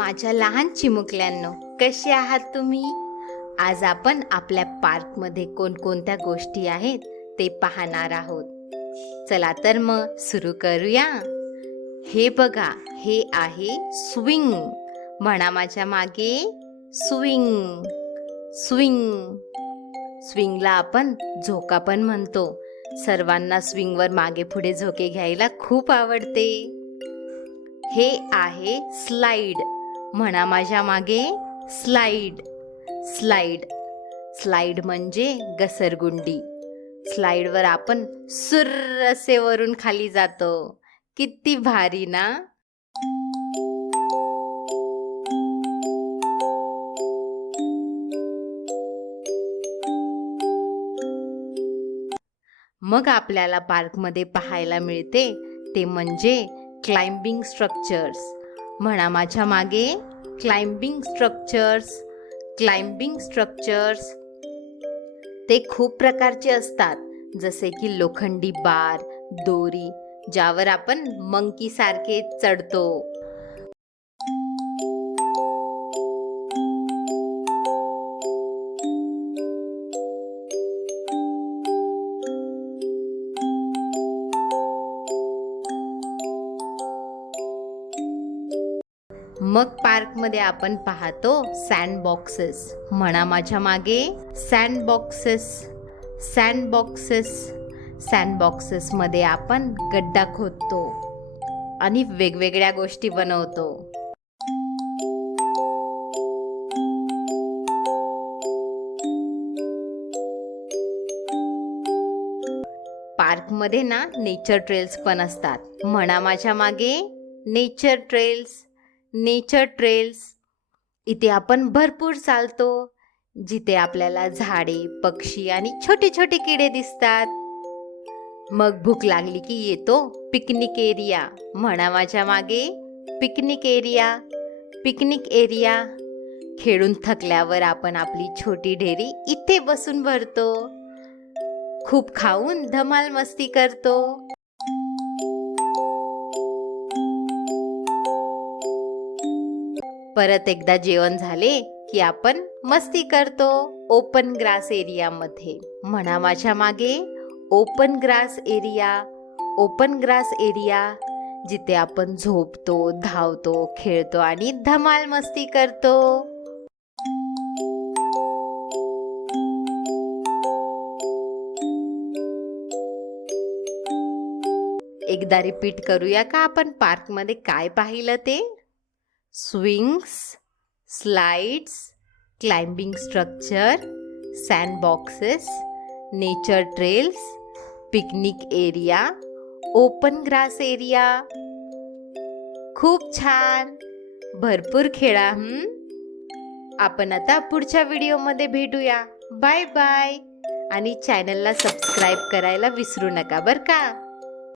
माझ्या लहान चिमुकल्यांनो, कसे आहात तुम्ही? आज आपण आपल्या पार्कमध्ये कोणकोणत्या गोष्टी आहेत ते पाहणार आहोत. चला तर मग सुरू करूया. हे बघा, हे आहे स्विंग. म्हणा माझ्या मागे, स्विंग. स्विंग. स्विंगला आपण झोका पण म्हणतो. सर्वांना स्विंगवर मागे पुढे झोके घ्यायला खूप आवडते. हे आहे स्लाइड. म्हणा माझ्या मागे, स्लाइड. स्लाइड. स्लाइड म्हणजे घसरगुंडी. स्लाइडवर आपण सुर्र असे वरून खाली जातो. किती भारी ना? मग आपल्याला पार्कमध्ये पाहायला मिळते ते म्हणजे क्लाइम्बिंग स्ट्रक्चर्स. म्हणा माझ्या मागे, क्लाइम्बिंग स्ट्रक्चर्स. क्लाइम्बिंग स्ट्रक्चर्स ते खूप प्रकारचे असतात, जसे की लोखंडी बार, दोरी, ज्यावर आपण मंकी सारखे चढतो. मग पार्कमध्ये आपण पाहतो सँड बॉक्सेस. म्हणा माझ्या मागे, sand boxes. Sand boxes. Sand बॉक्सेसमध्ये आपण गड्डा खोदतो आणि वेगवेगळ्या गोष्टी बनवतो. पार्कमध्ये ना नेचर ट्रेल्स पण असतात. म्हणा माझ्या मागे, नेचर ट्रेल्स. Nature trails. इथे आपण भरपूर चालतो, जिथे आपल्याला झाडे, पक्षी आणि छोटे छोटे किडे दिसतात. मग भूक लागली की येतो पिकनिक एरिया. म्हणा माझ्या मागे, पिकनिक एरिया. Picnic area. खेळून थकल्यावर आपण आपली छोटी ढेरी इथे बसून भरतो. खूप खाऊन धमाल मस्ती करतो. परत एकदा जेवण झाले की आपण मस्ती करतो ओपन ग्रास एरियामध्ये. म्हणा माझ्या मागे, open grass area. Open grass area, जिथे आपण झोपतो, धावतो, खेळतो आणि धमाल मस्ती करतो. एकदा रिपीट करूया का आपण पार्कमध्ये काय पाहिलं ते? Swings, slides, climbing structure, sand boxes, nature trails, picnic area, open grass area. खूप छान. भरपूर खेळा. आपण आता पुढच्या व्हिडिओमध्ये भेटूया. Bye bye. आणि चॅनलला सबस्क्राईब करायला विसरू नका बरं का.